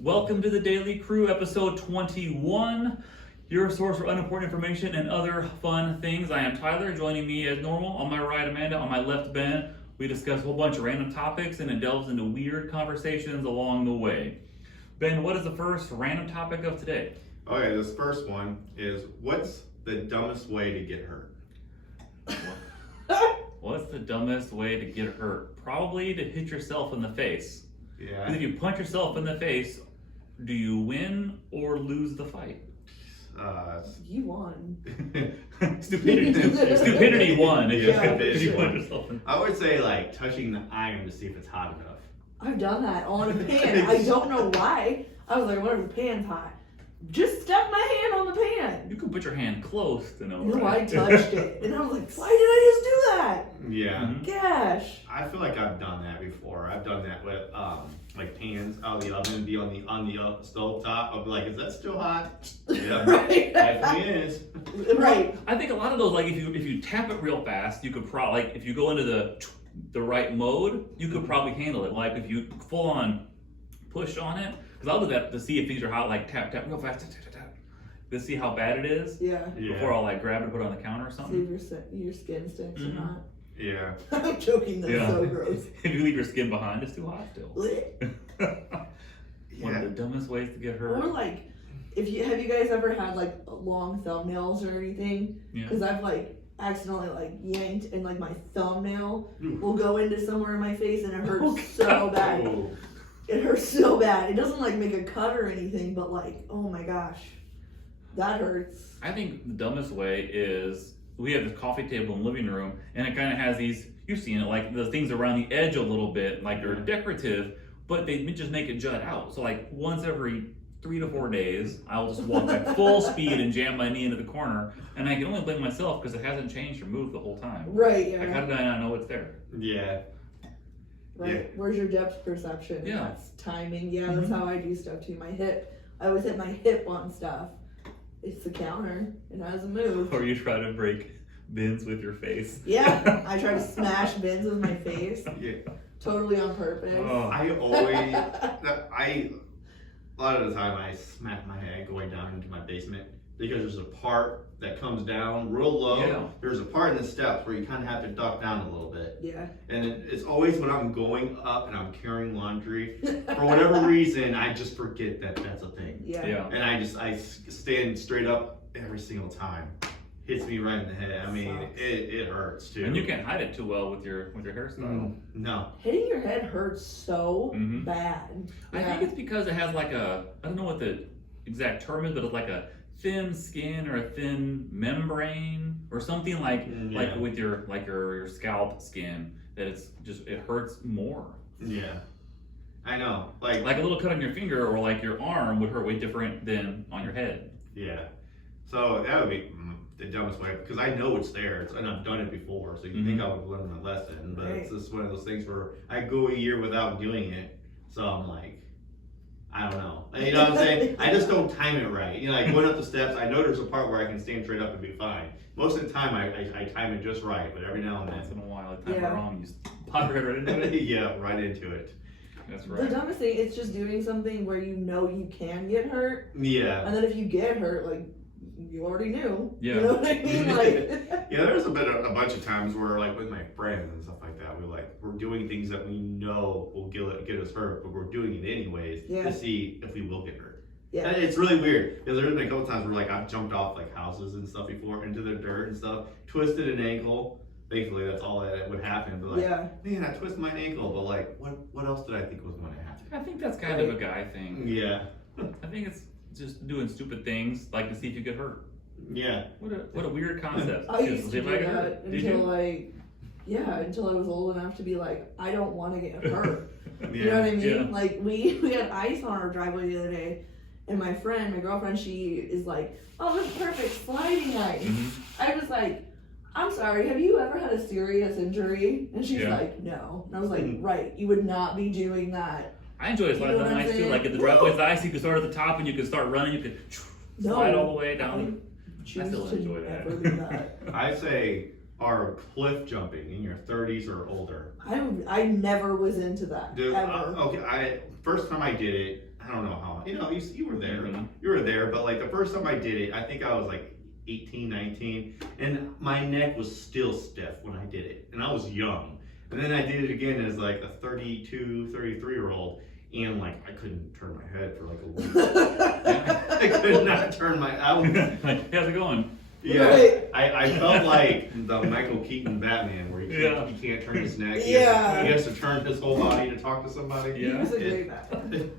Welcome to the Daily Crew, episode 21. Your source for unimportant information and other fun things. I am Tyler, joining me as normal. On my right, Amanda. On my left, Ben. We discuss a whole bunch of random topics and it delves into weird conversations along the way. Ben, what is the first random topic of today? Okay, this first one is, what's the dumbest way to get hurt? What's the dumbest way to get hurt? Probably to hit yourself in the face. Yeah. Because if you punch yourself in the face, do you win or lose the fight? You won. Stupidity won. If you punch yourself in. I would say like touching the iron to see if it's hot enough. I've done that on a pan. I don't know why. I was like, whatever, the pan's hot. Just stuck my hand on the pan. You can put your hand close to know. No, right? I touched it. And I was like, why did I just do that? Yeah. Mhm. Gosh. I feel like I've done that before. I've done that with like pans out of the oven, be on the stove top. I'll be like, is that still hot? Yeah. Right. Definitely is. Right. I think a lot of those, like if you tap it real fast, you could probably, like if you go into the right mode, you could probably handle it. Like if you full on push on it, because I'll do that to see if things are hot, like tap real fast, tap, to see how bad it is. Yeah. Before I'll like grab it and put it on the counter or See something. if your skin sticks or Mhm. not. Yeah. I'm joking, that's Yeah. so gross. If you leave your skin behind, it's too hot still. Blech. One of the dumbest ways to get hurt. Or like, have you guys ever had like long thumbnails or anything? Yeah. Because I've like accidentally like yanked and like my thumbnail Ooh. will go into somewhere in my face and it hurts Oh, so bad. Oh. It hurts so bad. It doesn't like make a cut or anything, but like, oh my gosh, that hurts. I think the dumbest way is we have this coffee table in the living room, and it kind of has these, you've seen it, like the things around the edge a little bit, like they're decorative, but they just make it jut out. So like once every 3 to 4 days, I will just walk at full speed and jam my knee into the corner, and I can only blame myself because it hasn't changed or moved the whole time. Right, Like how yeah. did I not know it's there? Yeah. Right. Yeah. Where's your depth perception? Yeah. That's timing. Yeah, that's Mhm. how I do stuff too. My hip. I always hit my hip on stuff. It's the counter. It hasn't moved. Or you try to break bins with your face. Yeah, I try to smash bins with my face. Yeah. Totally on purpose. Oh. I always, a lot of the time I smack my head going down into my basement because there's a part that comes down real low. Yeah. There's a part in the steps where you kind of have to duck down a little bit. Yeah. And it's always when I'm going up and I'm carrying laundry, for whatever reason, I just forget that that's a thing. Yeah. Yeah. And I stand straight up every single time. Hits me right in the head. I mean, Sucks. it hurts too. And you can't hide it too well with your hairstyle. No. Hitting your head hurts so Mhm. bad. I think it's because it has like I don't know what the exact term is, but it's like a thin skin or a thin membrane or something like Yeah. with your scalp skin that it hurts more. Yeah. I know. Like Like a little cut on your finger or like your arm would hurt way different than on your head. yeah. So that would be the dumbest way because I know it's there and I've done it before. So you think I would learn my lesson, but it's just one of those things where I go a year without doing it. So I'm like, I don't know. You know what I'm saying? I just don't time it right. You know, like going up the steps, I know there's a part where I can stand straight up and be fine. Most of the time, I time it just right, but every now and Once then, in a while, like time Yeah. wrong, you just pop your head right into it. yeah, right into it. That's The right. dumbest thing is just doing something where you know you can get hurt, Yeah. and then if you get hurt, like you already knew. Yeah. You know what I mean? Like. Yeah, there's a bunch of times where, like, with my friends and stuff like that, we're doing things that we know will get us hurt, but we're doing it anyways Yeah. to see if we will get hurt. Yeah. And it's really weird because there's been a couple times where, like, I've jumped off like houses and stuff before into the dirt and stuff, twisted an ankle. Thankfully, that's all that would happen. But like, Yeah. man, I twisted my ankle, but like, what else did I think was going to happen? I think that's kind of a guy thing. Yeah, I think it's just doing stupid things like to see if you get hurt. yeah, What a weird concept. I used to See if do I get hurt. that Did until you? until I was old enough to be like, I don't want to get hurt. yeah. You know what I mean? Yeah. Like we had ice on our driveway the other day, and my girlfriend, she is like, "Oh, this is perfect sliding ice." Mhm. I was like, "I'm sorry, have you ever had a serious injury?" And she's Yeah. like, "No." And I was like, Mhm. "Right, you would not be doing that." I enjoy sliding You know down what I'm ice too. saying? Like if the driveway's ice, you can start at the top and you can start running. You can slide all the way down. I choose still to enjoy that. never do that. I say are cliff jumping in your 30s or older. I never was into that Dude, ever. okay, first time I did it, I don't know how, you were there. Mhm. You were there, but like the first time I did it, I think I was like 18, 19, and my neck was still stiff when I did it, and I was young. And then I did it again as like a 32, 33-year-old, and like I couldn't turn my head for like a week. I could not turn my, Like, how's it going? yeah, Right. I felt like the Michael Keaton Batman where he can't turn his neck. He has to turn his whole body to talk to somebody. He was a great Batman.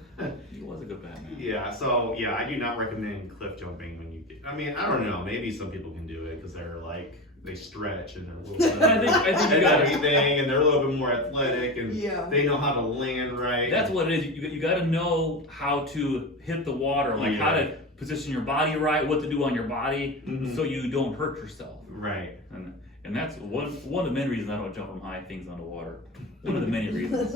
He was a good Batman. Yeah, so yeah, I do not recommend cliff jumping when you get, I mean, I don't know, maybe some people can do it because they're like, they stretch and they're a little bit I think you gotta, everything, and they're a little bit more athletic, and Yeah. they know how to land right. that's what it is. You got to know how to hit the water, like how to position your body right, what to do on your body, Mhm. so you don't hurt yourself. Right. And that's one of the many reasons I don't jump from high things underwater. One of the many reasons.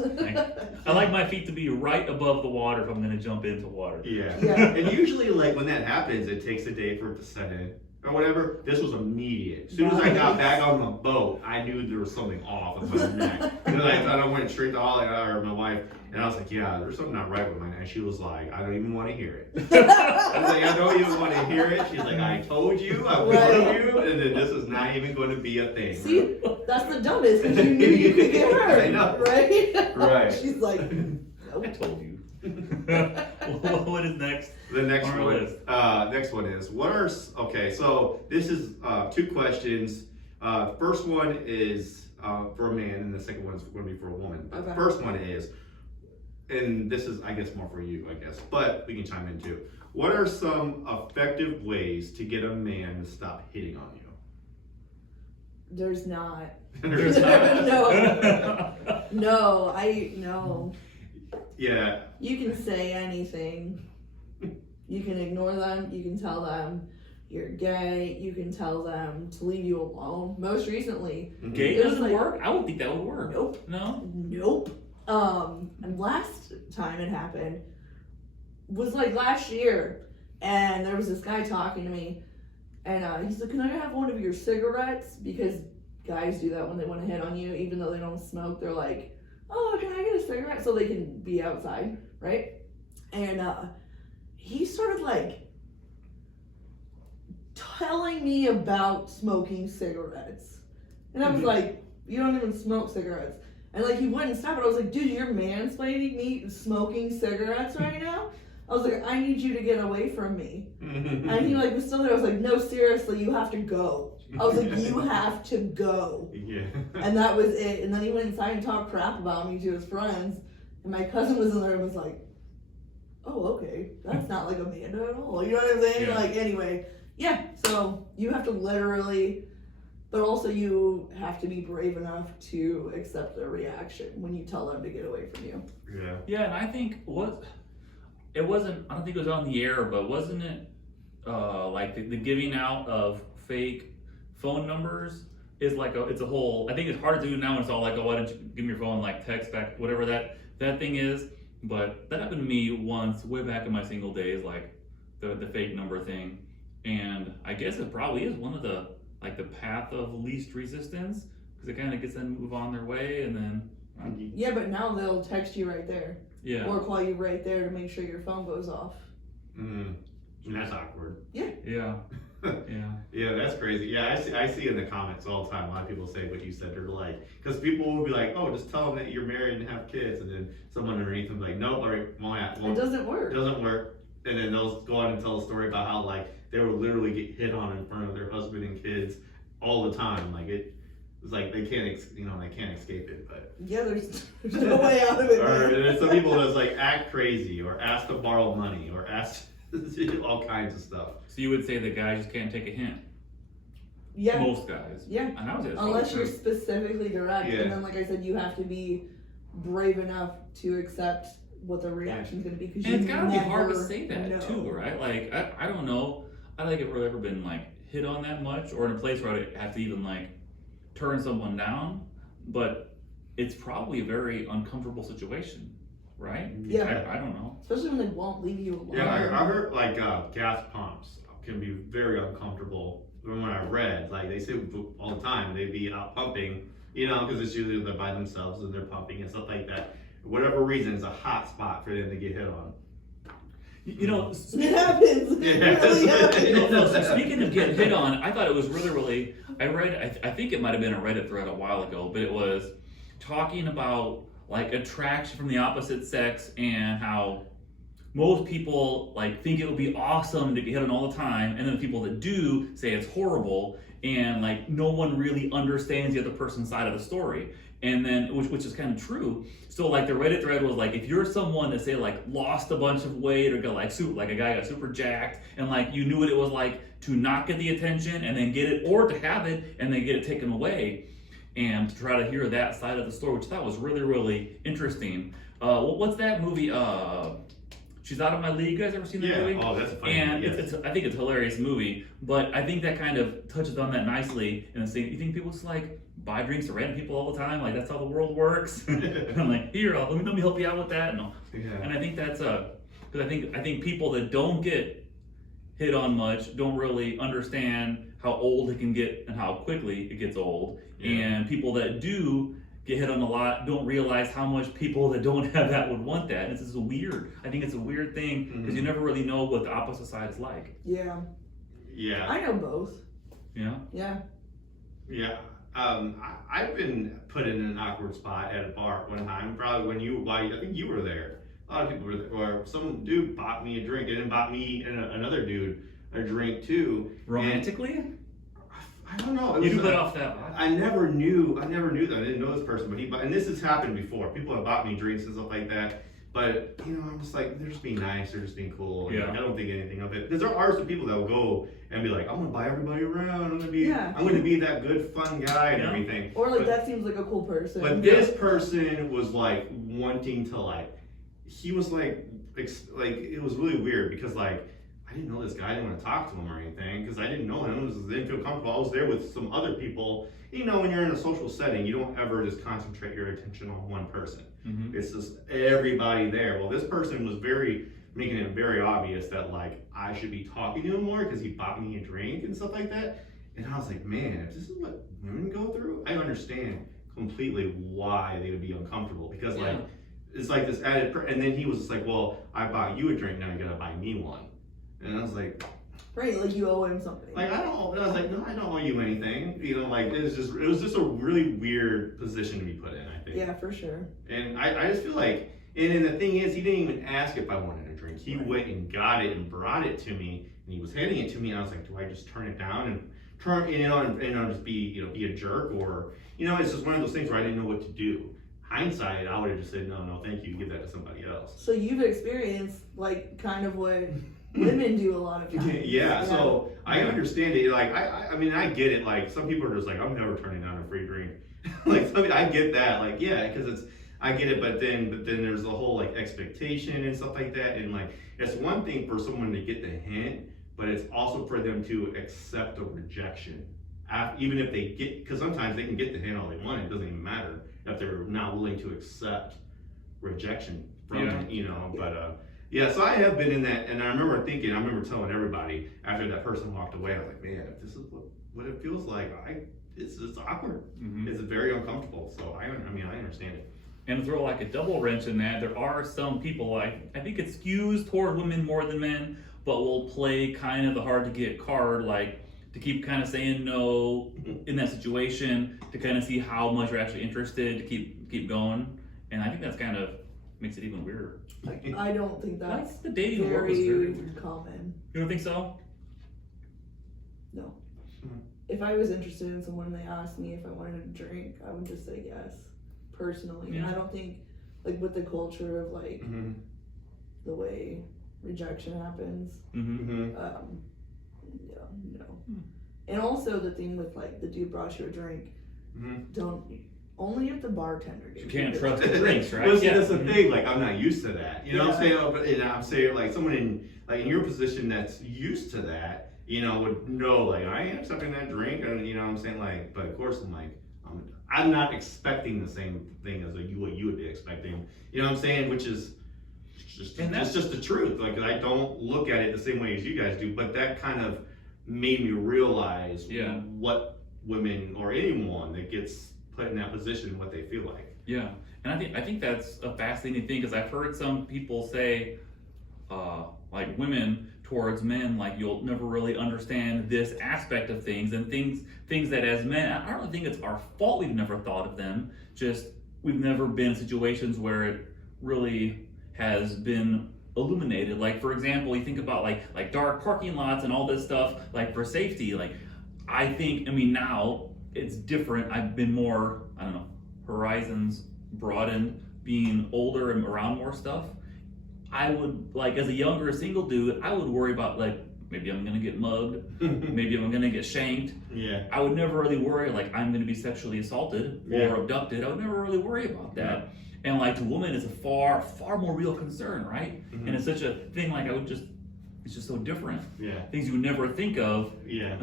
I like my feet to be right above the water if I'm going to jump into water. Yeah. Yeah. And usually, like, when that happens, it takes a day for it to set in or whatever. This was immediate. As soon as I got back on the boat, I knew there was something off with my neck. And I went straight to Holly, or my wife, and I was like, yeah, there's something not right with my neck. And she was like, I don't even want to hear it. I was like, I don't even want to hear it. She's like, I told you, I warned you, and then this is not even going to be a thing. See, that's the dumbest because you knew you could get hurt. I know. Right? Right. She's like, I nope. told you. What is next? The next On our one, list. next one is okay, so this is 2 questions. First one is for a man, and the second one is going to be for a woman. But the Okay. first one is, and this is, I guess, more for you, I guess, but we can chime in too. What are some effective ways to get a man to stop hitting on you? There's not. There's not. No. Yeah. You can say anything. You can ignore them. You can tell them you're gay. You can tell them to leave you alone. Most recently, Gay It was doesn't like- work? I would think that would work. nope. No? Nope. And last time it happened was like last year, and there was this guy talking to me, and he's like, "Can I have one of your cigarettes?" Because guys do that when they want to hit on you, even though they don't smoke. They're like, "Oh, can I get a cigarette?" So they can be outside, right? And he started like telling me about smoking cigarettes, and I was like, "You don't even smoke cigarettes." And like he wouldn't stop it. I was like, dude, you're mansplaining me smoking cigarettes right now? I was like, I need you to get away from me. And he like was still there. I was like, no, seriously, you have to go. I was like, you have to go. Yeah. And that was it. And then he went inside and talked crap about me to his friends. And my cousin was in there and was like, oh, okay. That's not like Amanda at all. You know what I'm saying? Yeah. Like, anyway. Yeah, so you have to literally, but also you have to be brave enough to accept their reaction when you tell them to get away from you. Yeah. Yeah, and I think it wasn't, I don't think it was on the air, but wasn't it like the giving out of fake phone numbers is like it's a whole, I think it's hard to do now when it's all like, oh, why don't you give me your phone, like text back, whatever that thing is. But that happened to me once way back in my single days, like the fake number thing. And I guess it probably is one of the path of least resistance, because it kind of gets them to move on their way, and then Yeah, but now they'll text you right there. yeah. Or call you right there to make sure your phone goes off. That's awkward. Yeah. Yeah. Yeah, that's crazy. Yeah, I see in the comments all the time. A lot of people say what you said. They're like, because people will be like, oh, just tell them that you're married and have kids, and then someone underneath them be like, no, all right, It doesn't work. It doesn't work. And then they'll go on and tell a story about how like they would literally get hit on in front of their husband and kids all the time. Like it's like they can't escape it. But Yeah, there's no way out of it. or man. then some people just like act crazy or ask to borrow money or ask all kinds of stuff. So you would say that guys just can't take a hint. Yeah. Most guys. Yeah. And I would say that's Unless probably you're true. specifically direct. Yeah. And then, like I said, you have to be brave enough to accept what the reaction's going to be. Because And it's gotta be hard to never say that know. too, right? Like I don't know. I don't think I've really ever been like hit on that much, or in a place where I have to even like turn someone down. But it's probably a very uncomfortable situation, right? Yeah. I don't know. Especially when they won't leave you alone. Yeah, I heard like gas pumps can be very uncomfortable. When I read, like they say all the time, they'd be out pumping, because it's usually they're by themselves and they're pumping and stuff like that. For whatever reason, it's a hot spot for them to get hit on. You know, It happens. It really happens. no, so speaking of getting hit on, I thought it was really. I read. I think it might have been a Reddit thread a while ago, but it was talking about like attraction from the opposite sex and how most people like think it would be awesome to get hit on all the time, and then the people that do say it's horrible, and like no one really understands the other person's side of the story. And then, which is kind of true. So like the Reddit thread was like, if you're someone that say like lost a bunch of weight or got like like a guy got super jacked, and like you knew what it was like to not get the attention and then get it, or to have it and then get it taken away, and to try to hear that side of the story, which I thought was really interesting. What's that movie? She's Out of My League. You guys ever seen that movie? Oh, that's a funny And movie. it's I think it's a hilarious movie, but I think that kind of touches on that nicely. And saying, you think people just like buy drinks to random people all the time? Like that's how the world works? And I'm like, here, let me help you out with that. And I think that's because I think people that don't get hit on much don't really understand how old it can get and how quickly it gets old. Yeah. And people that do get hit on a lot don't realize how much people that don't have that would want that. And it's just weird. I think it's a weird thing because you never really know what the opposite side is like. Yeah. Yeah. I know both. Yeah. Yeah. Yeah. I've been put in an awkward spot at a bar one time, probably when I think you were there. A lot of people were there, or some dude bought me a drink and then bought me and another dude a drink too. Romantically? I don't know. You do put off that. I never knew that. I didn't know this person, but and this has happened before. People have bought me drinks and stuff like that. But I'm just like, they're just being nice, they're just being cool. And Yeah. I don't think anything of it. Because there are some people that will go and be like, I'm gonna buy everybody around. I'm gonna be that good, fun guy and everything. Or like that seems like a cool person. But this person was like wanting to he was like it was really weird because like I didn't know this guy. I didn't want to talk to him or anything because I didn't know him. I didn't feel comfortable. I was there with some other people. When you're in a social setting, you don't ever just concentrate your attention on one person. Mm-hmm. It's just everybody there. Well, this person was making it very obvious that like I should be talking to him more because he bought me a drink and stuff like that. And I was like, man, if this is what women go through, I understand completely why they would be uncomfortable because like it's like this added. And then he was just like, well, I bought you a drink, now you gotta buy me one. And I was like, right, like you owe him something. like I was like, no, I don't owe you anything. Like it was just a really weird position to be put in, I think. Yeah, for sure. And I just feel like, and the thing is, he didn't even ask if I wanted a drink. He went and got it and brought it to me, and he was handing it to me, and I was like, do I just turn it down and just be a jerk, or it's just one of those things where I didn't know what to do. Hindsight, I would have just said, no, thank you, give that to somebody else. So you've experienced like kind of what women do a lot of times. Yeah, so I understand it. Like I mean, I get it. Like some people are just like, I'm never turning down a free drink. I get that. Like because I get it. But then there's the whole like expectation and stuff like that. And like it's one thing for someone to get the hint, but it's also for them to accept a rejection. Even if they get, because sometimes they can get the hint all they want. It doesn't even matter if they're not willing to accept rejection from it. But. Yeah, so I have been in that, and I remember telling everybody after that person walked away, I was like, man, if this is what it feels like, it's awkward. Mm-hmm. It's very uncomfortable. So I understand it. And to throw like a double wrench in that, there are some people, I think it skews toward women more than men, but will play kind of the hard to get card, like to keep kind of saying no in that situation, to kind of see how much you're actually interested, to keep going. And I think that's kind of makes it even weirder. I don't think that's the dating world was very weird. Common. You don't think so? No. If I was interested in someone and they asked me if I wanted a drink, I would just say yes. Personally, I don't think like with the culture of like the way rejection happens. No. And also the thing with like the dude brought you a drink. Only if the bartender gets you can't trust the drinks, right? Well, see, that's the thing. Like, I'm not used to that. You know what I'm saying? But I'm saying, like, someone in your position that's used to that, would know, like, I ain't accepting that drink. And, what I'm saying? Like, but of course, I'm like, I'm not expecting the same thing as what you would be expecting. You know what I'm saying? Which is it's just the truth. Like, I don't look at it the same way as you guys do. But that kind of made me realize what women or anyone that gets put in that position, what they feel like. Yeah, and I think that's a fascinating thing because I've heard some people say, well, like women towards men, like you'll never really understand this aspect of things, and things that as men, I don't think it's our fault we've never thought of them, just we've never been in situations where it really has been illuminated. Like for example, you think about like dark parking lots and all this stuff, like for safety, like I mean now it's different. I've been more, I don't know, horizons broadened, being older and around more stuff. I would, like as a younger single dude, I would worry about like maybe I'm gonna get mugged, maybe I'm gonna get shanked. Yeah. I would never really worry like I'm gonna be sexually assaulted or abducted. I would never really worry about that. And like to women, it's a far more real concern, right? And it's such a thing. Like it's just so different. Yeah. Things you would never think of. Yeah.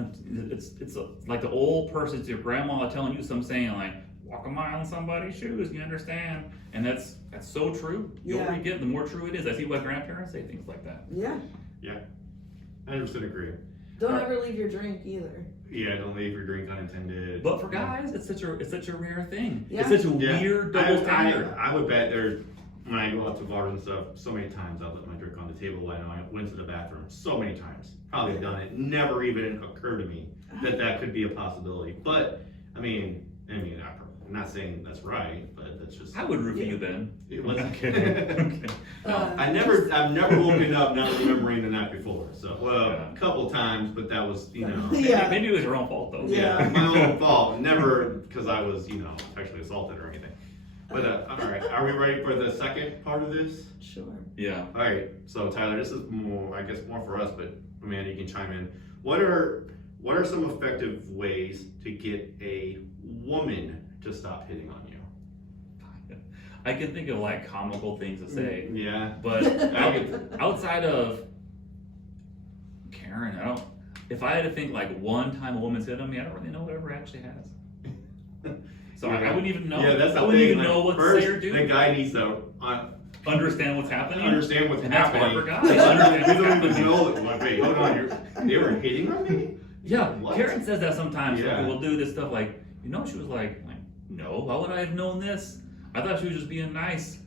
It's like the old person, it's your grandma telling you some saying like, walk a mile in somebody's shoes, you understand? And that's so true. The older you get, the more true it is. I see my grandparents say things like that. Yeah. Yeah. 100% agree. Don't ever leave your drink either. Yeah, don't leave your drink unattended. But for guys, it's such a rare thing. Yeah. It's such a weird double standard. I would bet there's, when I go out to bars and stuff, so many times I've left my drink on the table when I went to the bathroom. So many times. Probably done it. Never even occurred to me that could be a possibility. But, I'm not saying that's right, but that's just. I would root for you then. It was Okay. No, I've never woken up not remembering the night before. So, a couple times, but that was, Maybe it was your own fault though. Yeah, my own fault. Never because I was, sexually assaulted or anything. But all right, are we ready for the second part of this? Sure. Yeah. All right. So Tyler, this is more for us, but Amanda, you can chime in. What are some effective ways to get a woman to stop hitting on you? I can think of like comical things to say. Yeah. But outside of Karen, if I had to think like one time a woman's hit on me, I don't really know whatever actually has. So I wouldn't even know. Yeah, that's the I wouldn't thing. even know what to say or do. The guy needs to Understand what's happening. understand what's And that's happening. hard for guys. Understand We what's don't even happening. know. Like, wait, hold on. They were hitting on me? Yeah, What? Karen says that sometimes. Yeah. Like, we'll do this stuff like, she was like, no, why would I have known this? I thought she was just being nice.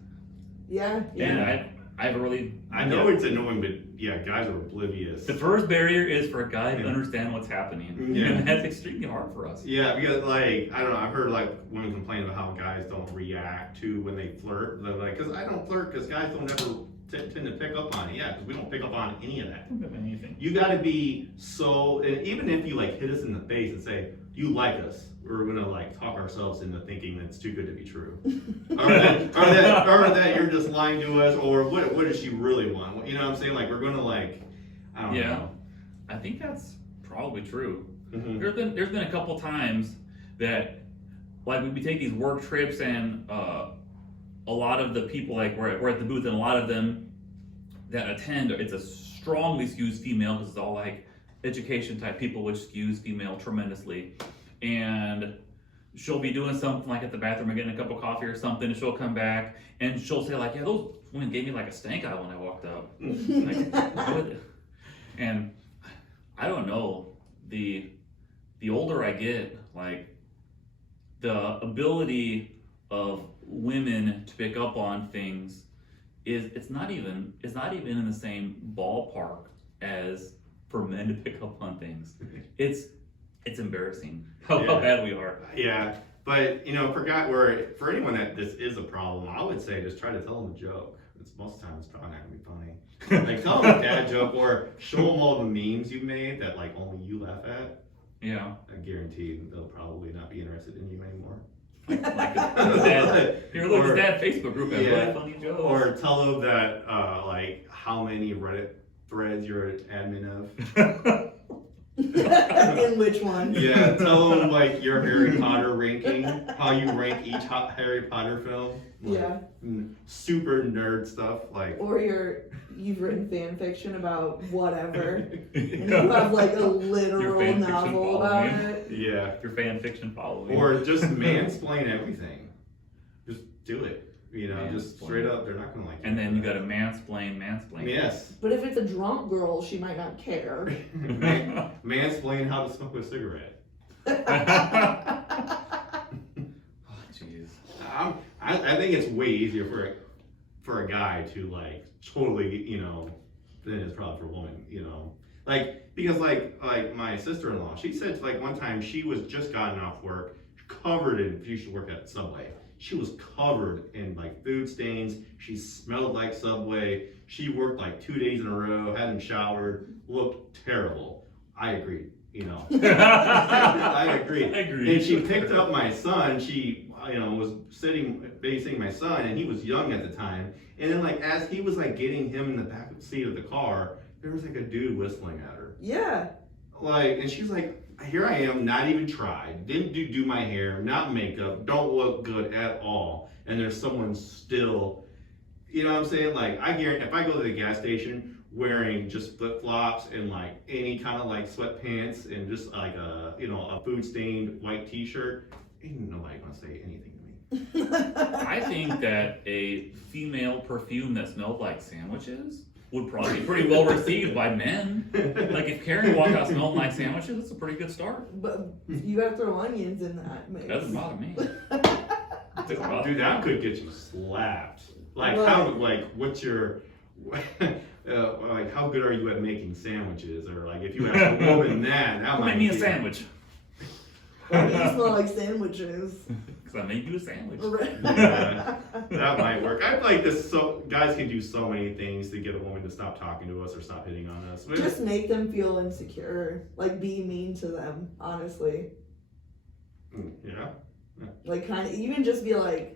Yeah. And I know it's annoying, but yeah, guys are oblivious. The first barrier is for a guy to understand what's happening. Yeah. And that's extremely hard for us. Yeah, because I don't know, I've heard women complain about how guys don't react to when they flirt. They're like, because I don't flirt because guys don't ever tend to pick up on it. Yeah, because we don't pick up on any of that. Anything. You got to be so, and even if you hit us in the face and say, you like us, we're gonna talk ourselves into thinking that's too good to be true. or that you're just lying to us, or what does she really want? You know what I'm saying? We're gonna I don't know. I think that's probably true. Mm-hmm. There's been a couple times that we take these work trips and a lot of the people we're at the booth, and a lot of them that attend, it's a strongly skews female because it's all education type people, which skews female tremendously. And she'll be doing something at the bathroom or getting a cup of coffee or something, and she'll come back and she'll say yeah, those women gave me a stank eye when I walked up. And I don't know, the older I get, the ability of women to pick up on things it's not even in the same ballpark as for men to pick up on things. It's embarrassing how bad we are. Yeah, but for anyone that this is a problem, I would say just try to tell them a joke. Most of the time it's probably not gonna be funny. Tell them a dad joke, or show them all the memes you made that only you laugh at. Yeah. I guarantee they'll probably not be interested in you anymore. This dad Facebook group has really funny jokes. Or tell them that how many Reddit threads you're an admin of. In which one? Yeah, tell them your Harry Potter ranking, how you rank each Harry Potter film. Super nerd stuff Or you've written fan fiction about whatever, and you have a literal novel about it. Yeah, your fan fiction following. Or just mansplain everything. Just do it. Just straight up, they're not gonna like it. And then you gotta mansplain. Yes. But if it's a drunk girl, she might not care. Mansplain how to smoke a cigarette. Jeez. I think it's way easier for a guy to totally than it is probably for women, you know. Like, because like my sister-in-law, she said like one time she was just gotten off work, covered in, she used to work at Subway. She was covered in like food stains. She smelled like Subway. She worked like 2 days in a row, hadn't showered, looked terrible. I agreed, you know. I agreed. I agree. And she picked up my son. She, you know, was babysitting my son, and he was young at the time. And then like as he was like getting him in the back seat of the car, there was like a dude whistling at her. Yeah. Like, and she's like, here I am, not even tried, didn't do my hair, not makeup, don't look good at all, and there's someone still, you know what I'm saying? Like, I guarantee if I go to the gas station wearing just flip flops and like any kind of like sweatpants and just like a, you know, a food stained white T-shirt, ain't nobody gonna say anything to me. I think that a female perfume that smelled like sandwiches would probably be pretty well received by men. Like if Karen walked out smelling like sandwiches, that's a pretty good start. But you gotta throw onions in that mix. Doesn't bother me. Dude, that could get you slapped. Like, Right. how, like, what's your, like, how good are you at making sandwiches? Or, like, if you ask a woman that Make might me a be- sandwich. Why do you smell like sandwiches? Because I made you a sandwich. Yeah, that might work. I feel like this, so guys can do so many things to get a woman to stop talking to us or stop hitting on us. But Just make them feel insecure. Like, be mean to them, honestly. yeah. Like, kind of, even just be like,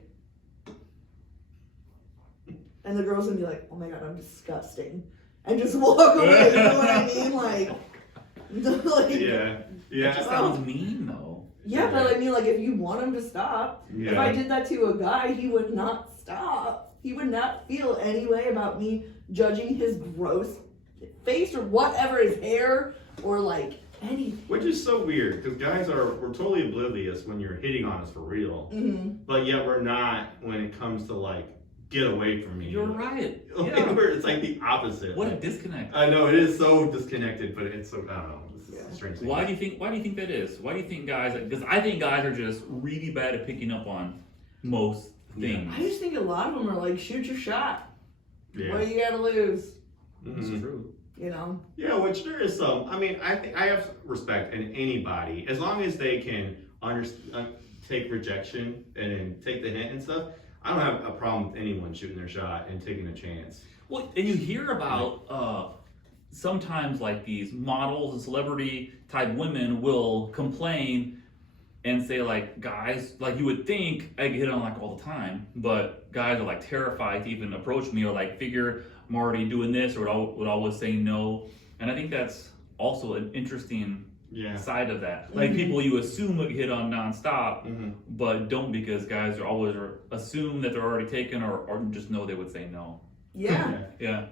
and the girl's gonna be like, oh my god, I'm disgusting. And just walk away, you know what I mean? Like, like Yeah. That Yeah. just sounds mean though. yeah, but I mean, like, if you want him to stop, if I Yeah. did that to a guy, he would not stop. He would not feel any way about me judging his gross face or whatever, his hair, or like anything. Which is so weird, because guys we're totally oblivious when you're hitting on us for real. Mm-hmm. But yet we're not when it comes to like, get away from me. You're right. Like, Yeah. it's like the opposite. What a disconnect. I know it is so disconnected, but it's so, I don't know. This is Yeah. a strange thing. Why do you think that is? Why do you think guys? Because I think guys are just really bad at picking up on most things. I just think a lot of them are like, shoot your shot. Yeah. What do you gotta lose? It's Mhm. true. You know? Yeah, which there is some. I mean, I think I have respect in anybody as long as they can take rejection and then take the hint and stuff. I don't have a problem with anyone shooting their shot and taking a chance. Well, and you hear about sometimes like these models and celebrity type women will complain and say like guys, like you would think I get hit on like all the time, but guys are like terrified to even approach me or like figure I'm already doing this or would always say no. And I think that's also an interesting Yeah. side of that. Like Mhm. people you assume would get hit on nonstop, Mm-hmm. but don't because guys are always assume that they're already taken or just know they would say no. Yeah. Yeah.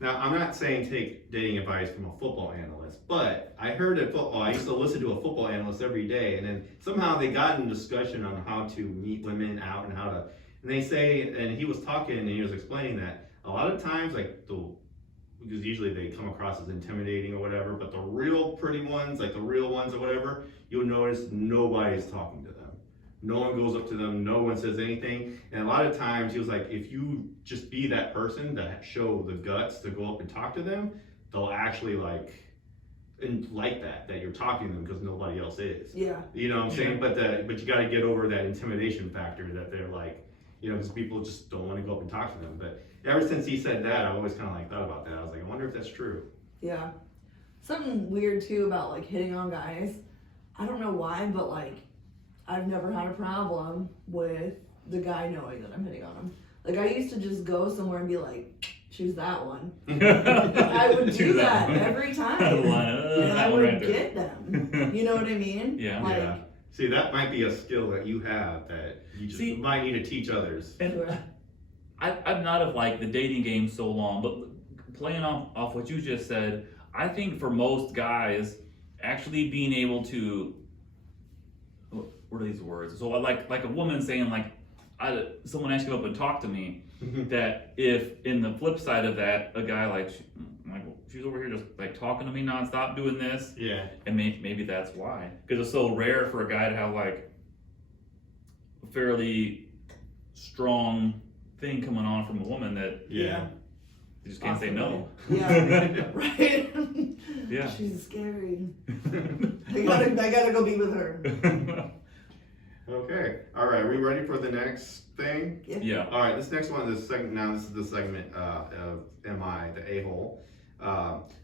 Now, I'm not saying take dating advice from a football analyst, but I heard at football, I used to listen to a football analyst every day, and then somehow they got in discussion on how to meet women out and how to, and they say, and he was talking and he was explaining that a lot of times, like because usually they come across as intimidating or whatever, but the real pretty ones, like the real ones or whatever, you'll notice nobody's talking to them. No one goes up to them, no one says anything. And a lot of times he was like, if you just be that person to show the guts to go up and talk to them, they'll actually like that you're talking to them because nobody else is. Yeah. You know what I'm saying? But you got to get over that intimidation factor that they're like, you know, because people just don't want to go up and talk to them. But ever since he said that, I've always kind of like thought about that. I was like, I wonder if that's true. Yeah. Something weird too about like hitting on guys. I don't know why, but like I've never had a problem with the guy knowing that I'm hitting on him. Like I used to just go somewhere and be like, choose that one. I would do that every time. And I would get them. You know what I mean? Yeah. Like, Yeah. See, that might be a skill that you have that you just might need to teach others. And I'm not of like the dating game so long, but playing off what you just said, I think for most guys, actually being able to, what are these words? So like a woman saying like, someone asked you up and talk to me, that if in the flip side of that, a guy like she's over here just like talking to me nonstop doing this, Yeah. and maybe that's why, because it's so rare for a guy to have like a fairly strong thing coming on from a woman that Yeah. You just can't say no. Yeah. Right. Yeah. She's scary. I gotta go be with her. Okay. All right. Are we ready for the next thing? Yeah. All right. This next one, this is the segment of MI, the Ahole.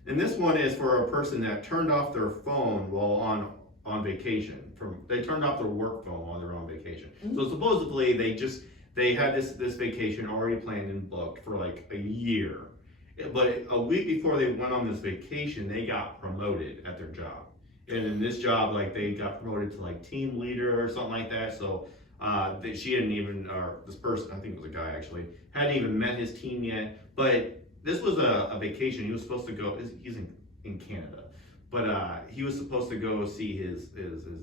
And this one is for a person that turned off their phone while on vacation. They turned off their work phone while they're on vacation. Mm-hmm. So supposedly they had this vacation already planned and booked for like a year. But a week before they went on this vacation, they got promoted at their job. And in this job, like they got promoted to like team leader or something like that. So she hadn't even, or this person, I think it was a guy actually, hadn't even met his team yet. But this was a vacation. He was supposed to go, he's in Canada. But he was supposed to go see his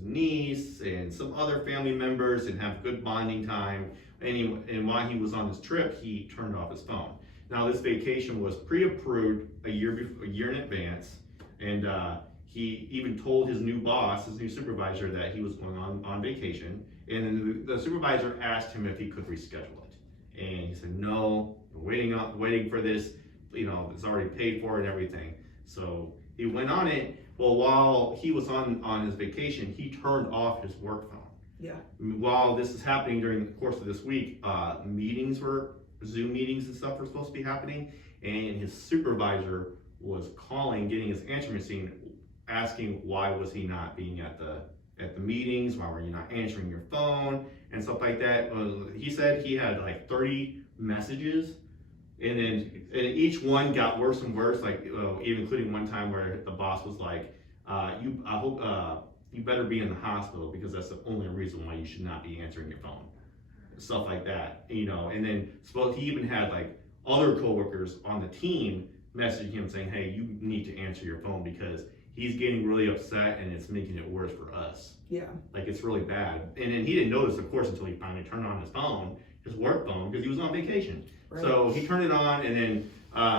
niece and some other family members and have good bonding time. And while he was on this trip, he turned off his phone. Now this vacation was pre-approved a year in advance, and he even told his new boss, his new supervisor, that he was going on vacation. And then the supervisor asked him if he could reschedule it, and he said no. We're waiting for this. It's already paid for and everything. So he went on it. Well, while he was on his vacation, he turned off his work phone. Yeah. While this is happening during the course of this week, Zoom meetings and stuff were supposed to be happening, and his supervisor was calling, getting his answering machine, asking why was he not being at the meetings, why were you not answering your phone and stuff like that. He said he had like 30 messages, and each one got worse and worse, like even including one time where the boss was like, I hope you better be in the hospital because that's the only reason why you should not be answering your phone. Stuff like that, and then he even had like other coworkers on the team messaging him saying, hey, you need to answer your phone because he's getting really upset and it's making it worse for us. Yeah. Like it's really bad. And then he didn't notice, of course, until he finally turned on his phone, his work phone, because he was on vacation. Right. So he turned it on, and then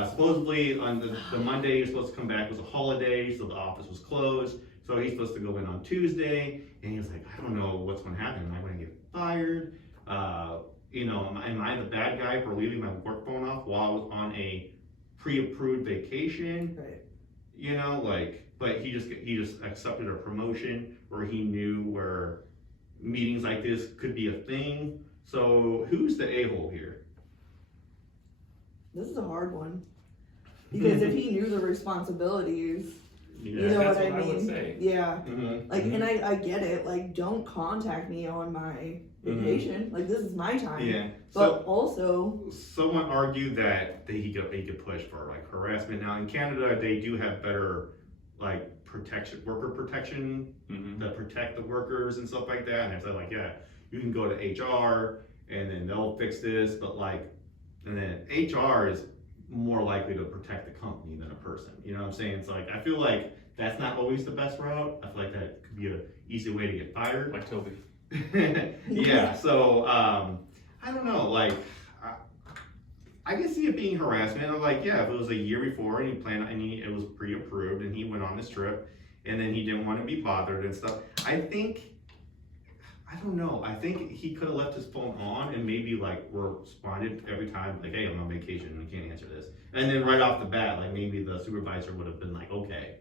supposedly on the Monday he was supposed to come back. It was a holiday, so the office was closed. So he's supposed to go in on Tuesday, and he was like, I don't know what's going to happen. Am I going to get fired? Am I the bad guy for leaving my work phone off while I was on a pre-approved vacation? Right. But he just accepted a promotion where he knew where meetings like this could be a thing. So who's the a-hole here? This is a hard one. Because if he knew the responsibilities, Yeah, you know that's what I mean? would say. Yeah. Mm-hmm. Like, and I get it. Like, don't contact me on my vacation. Mm-hmm. Like, this is my time. Yeah. But also, someone argued that he could push for like harassment. Now in Canada, they do have better like worker protection that protect the workers and stuff like that. And I said like, yeah, you can go to HR and then they'll fix this. But and then HR is more likely to protect the company than a person. You know what I'm saying? It's like, I feel like that's not always the best route. I feel like that could be an easy way to get fired. Like Toby. Yeah, so, I don't know, like, I can see it being harassment. I'm like, yeah, if it was a year before and it was pre-approved and he went on this trip and then he didn't want to be bothered and stuff. I don't know. I think he could have left his phone on and maybe like responded every time, like, hey, I'm on vacation and I can't answer this. And then right off the bat, like maybe the supervisor would have been like, okay,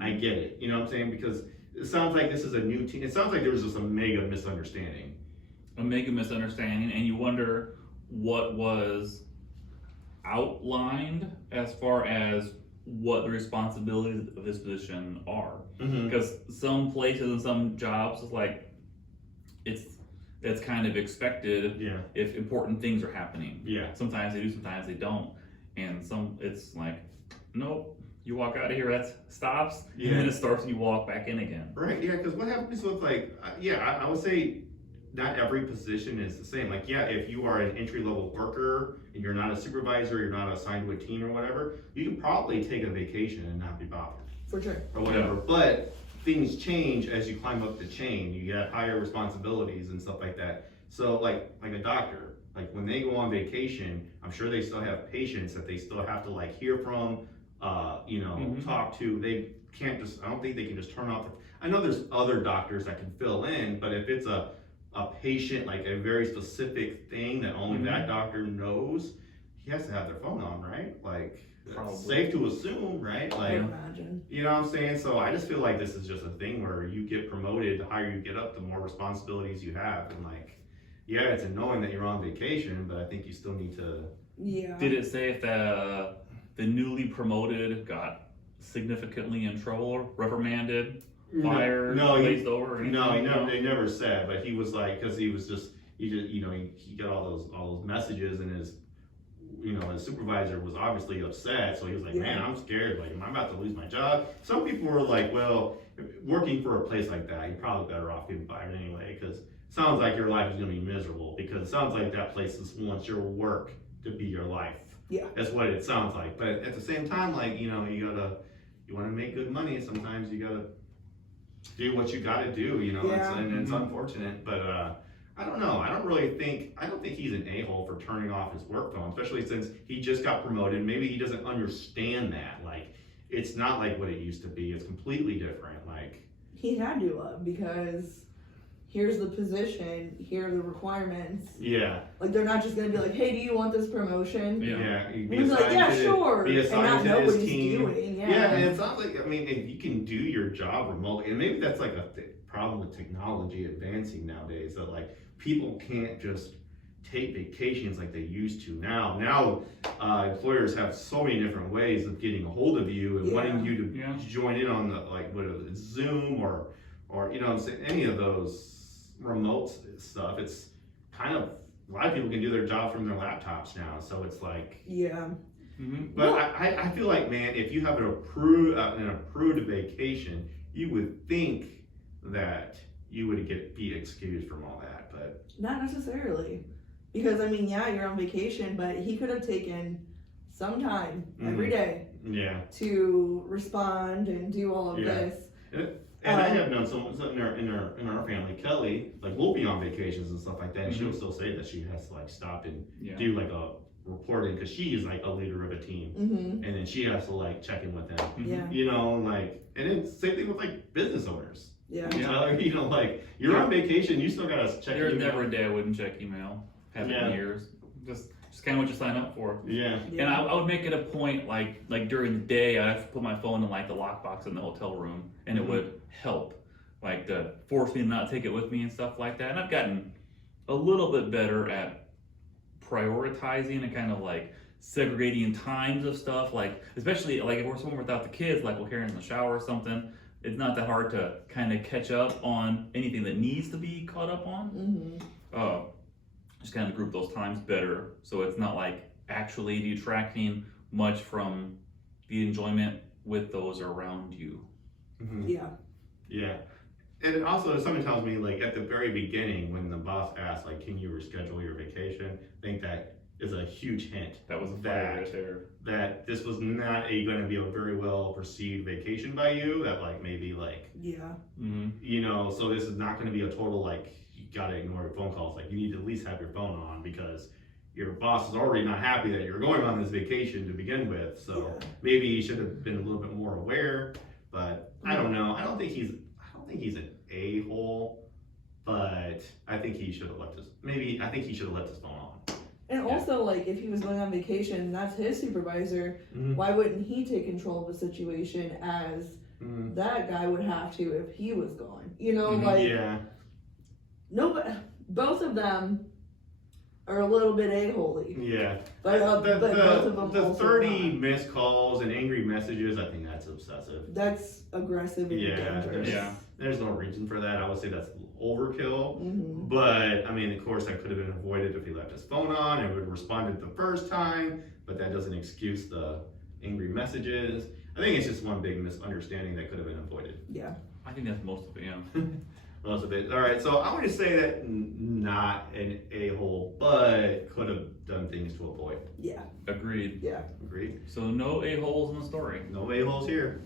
I get it. You know what I'm saying? Because it sounds like this is a new team. It sounds like there was just a mega misunderstanding. And you wonder what was outlined as far as what the responsibilities of this position are. Because some places and some jobs, it's like, it's kind of expected if important things are happening. Yeah. Sometimes they do, sometimes they don't. And it's like, nope, you walk out of here, that stops, and then it starts and you walk back in again. Right, yeah, because what happens with like, I would say not every position is the same. Like, yeah, if you are an entry-level worker and you're not a supervisor, you're not assigned to a team or whatever, you can probably take a vacation and not be bothered. For sure. Or whatever, but things change as you climb up the chain. You get higher responsibilities and stuff like that. So like a doctor, like when they go on vacation, I'm sure they still have patients that they still have to like hear from, talk to. They can't just, I don't think they can just turn off. I know there's other doctors that can fill in, but if it's a patient, like a very specific thing that only that doctor knows, he has to have their phone on, right? Like, Probably. it's safe to assume, right? I Like, would imagine. you know what I'm saying? So I just feel like this is just a thing where you get promoted, the higher you get up, the more responsibilities you have. And like, yeah, it's annoying that you're on vacation, but I think you still need to. Yeah. Did it say if the newly promoted got significantly in trouble, reprimanded, fired, glazed over? Or anything? No, they never said, but he was like, because he got all those messages, and his supervisor was obviously upset, so he was like, Yeah. man, I'm scared, like, am I about to lose my job? Some people were like, well, working for a place like that, you're probably better off getting fired anyway, because it sounds like your life is going to be miserable, because it sounds like that place just wants your work to be your life. Yeah. That's what it sounds like. But at the same time, like, you want to make good money, sometimes you gotta do what you gotta do, Yeah. It's unfortunate, but I don't know. I don't think he's an a-hole for turning off his work phone, especially since he just got promoted. Maybe he doesn't understand that. Like, it's not like what it used to be. It's completely different. Like, He had to because here's the position, here are the requirements. yeah, Like, they're not just gonna be like, hey, do you want this promotion? Yeah. He'd He's like, yeah, sure. be And not assigned to know his what he's team. doing. Yeah, and it's not like, I mean, if you can do your job remotely, and maybe that's like a problem with technology advancing nowadays, that like people can't just take vacations like they used to now. Employers have so many different ways of getting a hold of you and Yeah. wanting you to Yeah. join in on the, like, what is it, Zoom or any of those remote stuff. It's kind of, a lot of people can do their job from their laptops now, so it's like, Yeah. Mm-hmm. but I feel like, man, if you have an approved vacation, you would think that you would be excused from all that, but Not necessarily. Because, I mean, yeah, you're on vacation, but he could have taken some time every day yeah. to respond and do all of Yeah. this. And I have known someone in our family, Kelly, like, we'll be on vacations and stuff like that, and she'll still say that she has to like stop and Yeah. do like a reporting, because she is like a leader of a team, Mm-hmm. and then she has to like check in with them, Yeah. like, and it's same thing with like business owners. Yeah. Yeah. Like, you're on vacation, you still gotta check. There's email. never a day I wouldn't check email. Haven't Yeah. in years. Just kind of what you sign up for. Yeah. And I would make it a point, like during the day, I'd have to put my phone in like the lockbox in the hotel room, and it would help, like, to force me to not take it with me and stuff like that. And I've gotten a little bit better at prioritizing and kind of like segregating times of stuff, like, especially like if we're somewhere without the kids, like we're carrying in the shower or something. It's not that hard to kind of catch up on anything that needs to be caught up on. Mm-hmm. Just kind of group those times better, so it's not like actually detracting much from the enjoyment with those around you. Mhm. Yeah. Yeah. And also, somebody tells me, like, at the very beginning, when the boss asks, like, can you reschedule your vacation, I think that is a huge hint That was a fire right there. that this was not going to be a very well perceived vacation by you, that, like, maybe, like, Yeah. Mm-hmm. so this is not going to be a total, like, you gotta ignore your phone calls. Like, you need to at least have your phone on, because your boss is already not happy that you're going on this vacation to begin with, so Yeah. maybe you should have been a little bit more aware, but I don't know. I don't think he's an a-hole, but I think he should have left his phone on. And Yeah. also, like, if he was going on vacation and that's his supervisor, Mhm. why wouldn't he take control of the situation as Mhm. that guy would have to if he was gone? You know, Mhm. like, Yeah. both of them are a little bit a-holy. Yeah. But both of them the also 30 not. missed calls and angry messages, I think that's excessive. That's aggressive and Yeah, dangerous. Yeah. There's no reason for that. I would say that's overkill. Mm-hmm. But I mean, of course, that could have been avoided if he left his phone on and would have responded the first time. But that doesn't excuse the angry messages. I think it's just one big misunderstanding that could have been avoided. Yeah. I think that's most of it, yeah. Most of it. All right. So I want to say that not an a-hole, but could have done things to avoid. Yeah. Agreed. Yeah. Agreed. So no a-holes in the story. No a-holes here.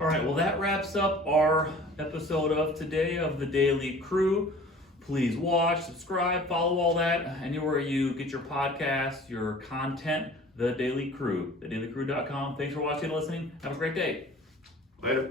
All right, well, that wraps up our episode of today of the Daily Crew. Please watch, subscribe, follow all that anywhere you get your podcasts, your content. The Daily Crew, thedailycrew.com. Thanks for watching and listening. Have a great day. Later.